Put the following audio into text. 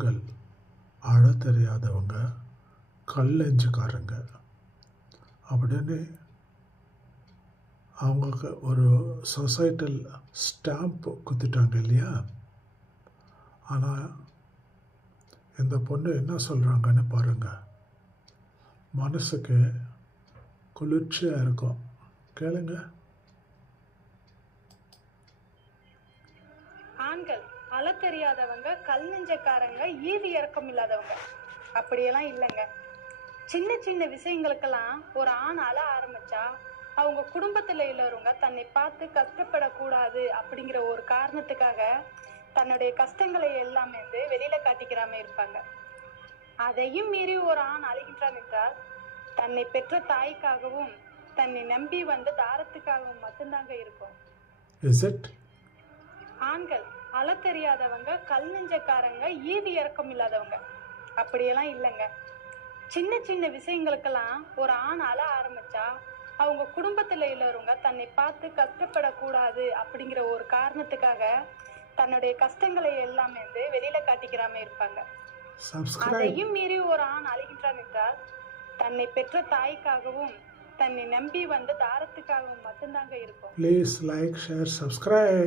ஆண்கள் அழ தெரியாதவங்க கல்லெஞ்சுக்காரங்க அப்படின்னு அவங்களுக்கு ஒரு சொசைட்டல் ஸ்டாம்ப் குத்திட்டாங்க இல்லையா? ஆனால் இந்த பொண்ணு என்ன சொல்கிறாங்கன்னு பாருங்கள் மனசுக்கு குளிர்ச்சியாக இருக்கும். கேளுங்க. ஆண்கள் அழ தெரியாதவங்க கல் நெஞ்சக்காரங்க ஈவி இறக்கம் இல்லாதவங்க. அப்படியெல்லாம் இல்லைங்க. சின்ன சின்ன விஷயங்களுக்கெல்லாம் ஒரு ஆண் அழ ஆரம்பிச்சா அவங்க குடும்பத்துல உள்ளவங்க தன்னை பார்த்து கஷ்டப்படக்கூடாது அப்படிங்கிற ஒரு காரணத்துக்காக தன்னுடைய கஷ்டங்களை எல்லாமே வந்து வெளியில காட்டிக்கிறாம இருப்பாங்க. அதையும் மீறி ஒரு ஆண் அழுகின்றான் என்றால் தன்னை பெற்ற தாய்க்காகவும் தன்னை நம்பி வந்த தாரத்துக்காகவும் மட்டும்தாங்க இருக்கும். ஆண்கள் அழ தெரியாதவங்க கல் நெஞ்சக்காரங்க ஈவி இறக்கம் இல்லாதவங்க. அப்படியெல்லாம் இல்லைங்க. சின்ன சின்ன விஷயங்களுக்கெல்லாம் ஒரு ஆண் அழ ஆரம்பிச்சா அவங்க குடும்பத்துல உள்ளவங்க தன்னை பார்த்து கஷ்டப்படக்கூடாது அப்படிங்கிற ஒரு காரணத்துக்காக தன்னுடைய கஷ்டங்களை எல்லாமே வந்து வெளியில காட்டிக்கிறாம இருப்பாங்க. அதையும் மீறி ஒரு ஆண் அழுகின்றான் என்றால் தன்னை பெற்ற தாய்க்காகவும் தன்னை நம்பி வந்த தாரத்துக்காகவும் மட்டும்தாங்க இருக்கும். Please like share subscribe